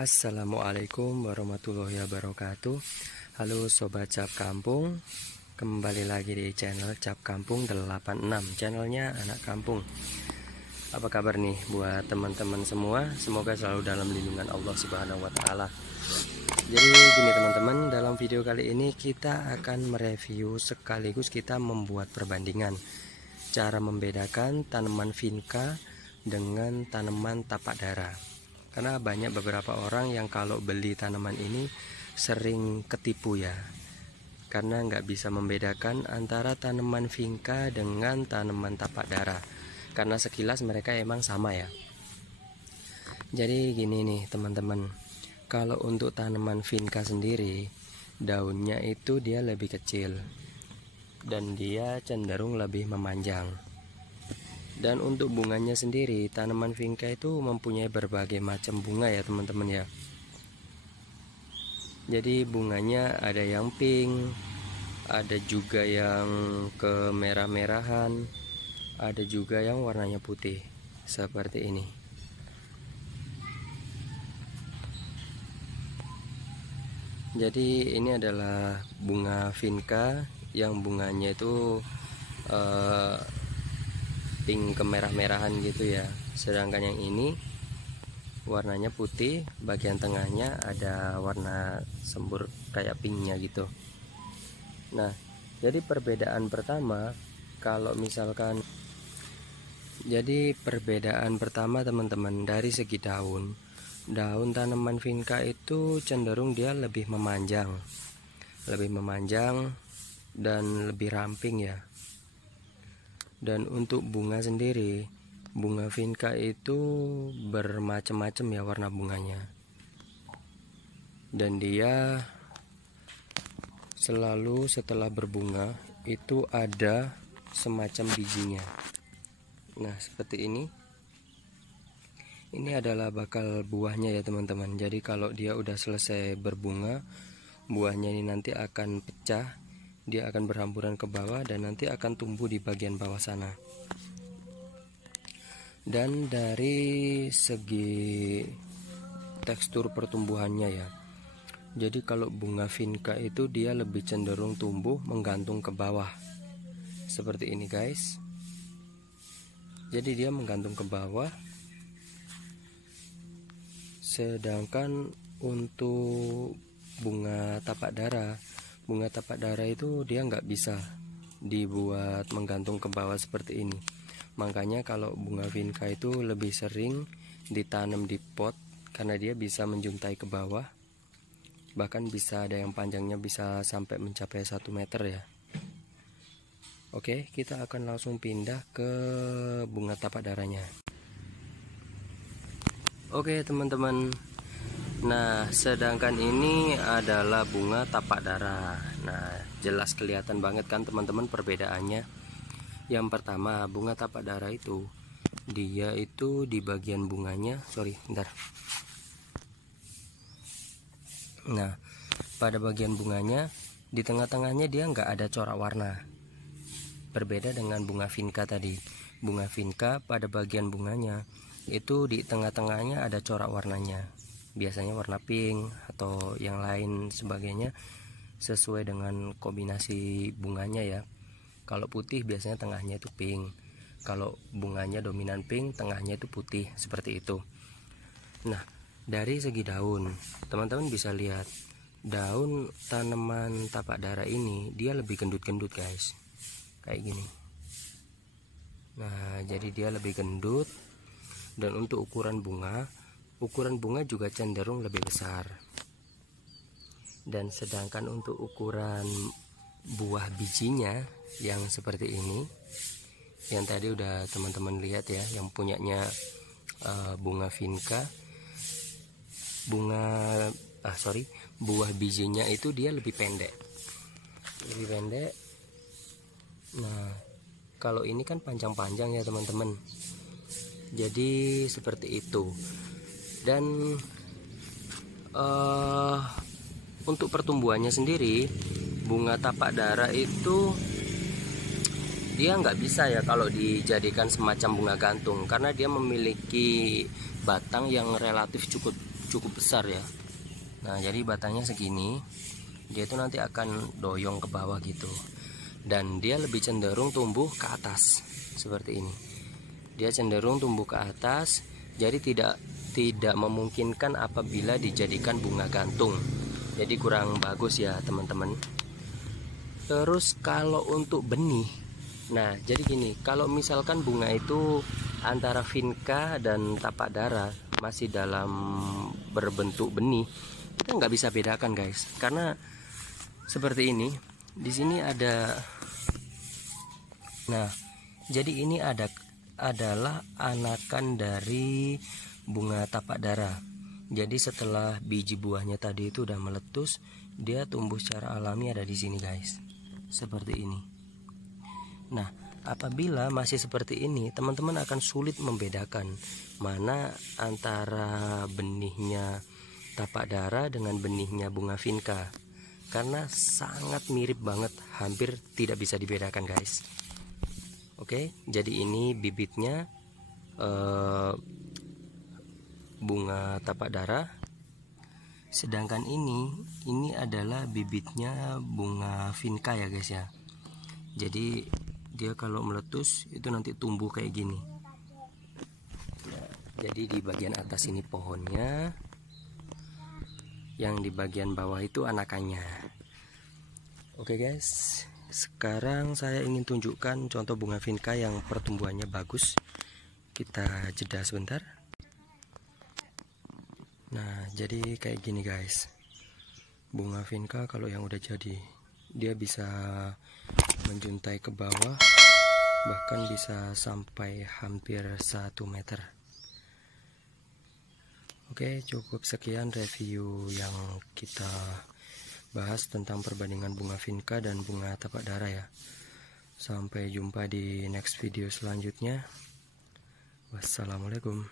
Assalamualaikum warahmatullahi wabarakatuh. Halo Sobat Cap Kampung, kembali lagi di channel Cap Kampung 86, channelnya anak kampung. Apa kabar nih buat teman-teman semua? Semoga selalu dalam lindungan Allah Subhanahu wa Ta'ala. Jadi gini teman-teman, dalam video kali ini kita akan mereview sekaligus kita membuat perbandingan cara membedakan tanaman vinca dengan tanaman tapak dara. Karena banyak beberapa orang yang kalau beli tanaman ini sering ketipu ya, karena nggak bisa membedakan antara tanaman vinca dengan tanaman tapak dara, karena sekilas mereka emang sama ya. Jadi gini nih teman-teman, kalau untuk tanaman vinca sendiri, daunnya itu dia lebih kecil dan dia cenderung lebih memanjang. Dan untuk bunganya sendiri, tanaman vinca itu mempunyai berbagai macam bunga ya teman-teman ya. Jadi bunganya ada yang pink, ada juga yang kemerah-merahan, ada juga yang warnanya putih seperti ini. Jadi ini adalah bunga vinca yang bunganya itu pink kemerah-merahan gitu ya. Sedangkan yang ini warnanya putih, bagian tengahnya ada warna sembur kayak pinknya gitu. Nah, jadi perbedaan pertama kalau misalkan teman-teman dari segi daun tanaman vinca itu cenderung dia lebih memanjang dan lebih ramping ya. Dan untuk bunga sendiri, bunga vinca itu bermacam-macam ya warna bunganya. Dan dia selalu setelah berbunga itu ada semacam bijinya. Nah, seperti ini. Ini adalah bakal buahnya ya teman-teman. Jadi kalau dia udah selesai berbunga, buahnya ini nanti akan pecah. Dia akan berhamburan ke bawah dan nanti akan tumbuh di bagian bawah sana. Dan dari segi tekstur pertumbuhannya ya, jadi kalau bunga vinca itu dia lebih cenderung tumbuh menggantung ke bawah seperti ini guys. Jadi dia menggantung ke bawah. Sedangkan untuk bunga tapak dara itu dia nggak bisa dibuat menggantung ke bawah seperti ini. Makanya kalau bunga vinca itu lebih sering ditanam di pot karena dia bisa menjuntai ke bawah. Bahkan bisa ada yang panjangnya bisa sampai mencapai 1 meter ya. Oke, kita akan langsung pindah ke bunga tapak daranya. Oke teman-teman, nah sedangkan ini adalah bunga tapak dara. Nah jelas kelihatan banget kan teman-teman perbedaannya. Yang pertama, bunga tapak dara itu dia itu di bagian bunganya, nah pada bagian bunganya di tengah-tengahnya dia nggak ada corak warna. Berbeda dengan bunga vinca tadi. Bunga vinca pada bagian bunganya itu di tengah-tengahnya ada corak warnanya, biasanya warna pink atau yang lain sebagainya sesuai dengan kombinasi bunganya ya. Kalau putih biasanya tengahnya itu pink, kalau bunganya dominan pink tengahnya itu putih, seperti itu. Nah dari segi daun teman-teman bisa lihat daun tanaman tapak dara ini dia lebih gendut-gendut guys, kayak gini. Nah jadi dia lebih gendut. Dan untuk ukuran bunga juga cenderung lebih besar. Dan sedangkan untuk ukuran buah bijinya yang seperti ini, yang tadi udah teman-teman lihat ya, yang punyanya bunga vinca, buah bijinya itu dia lebih pendek. Nah kalau ini kan panjang-panjang ya teman-teman. Jadi seperti itu. Dan untuk pertumbuhannya sendiri, bunga tapak dara itu dia nggak bisa ya kalau dijadikan semacam bunga gantung, karena dia memiliki batang yang relatif cukup besar ya. Nah, jadi batangnya segini, dia itu nanti akan doyong ke bawah gitu. Dan dia lebih cenderung tumbuh ke atas seperti ini. Dia cenderung tumbuh ke atas, jadi tidak memungkinkan apabila dijadikan bunga gantung. Jadi kurang bagus ya teman-teman. Terus kalau untuk benih, nah jadi gini, kalau misalkan bunga itu antara vinca dan tapak dara masih dalam berbentuk benih, kita nggak bisa bedakan guys, karena seperti ini. Di sini ada, nah jadi ini adalah anakan dari bunga tapak dara. Jadi setelah biji buahnya tadi itu udah meletus, dia tumbuh secara alami ada di sini guys, seperti ini. Nah, apabila masih seperti ini, teman-teman akan sulit membedakan mana antara benihnya tapak dara dengan benihnya bunga vinca, karena sangat mirip banget, hampir tidak bisa dibedakan guys. Oke, jadi ini bibitnya bunga tapak dara, sedangkan ini adalah bibitnya bunga vinca ya guys ya. Jadi dia kalau meletus itu nanti tumbuh kayak gini. Jadi di bagian atas ini pohonnya, yang di bagian bawah itu anakannya. Oke guys, sekarang saya ingin tunjukkan contoh bunga vinca yang pertumbuhannya bagus. Kita jeda sebentar. Nah, jadi kayak gini guys. Bunga vinca kalau yang udah jadi, dia bisa menjuntai ke bawah, bahkan bisa sampai hampir 1 meter. Oke, cukup sekian review yang kita bahas tentang perbandingan bunga vinca dan bunga tapak dara ya. Sampai jumpa di next video selanjutnya. Wassalamualaikum.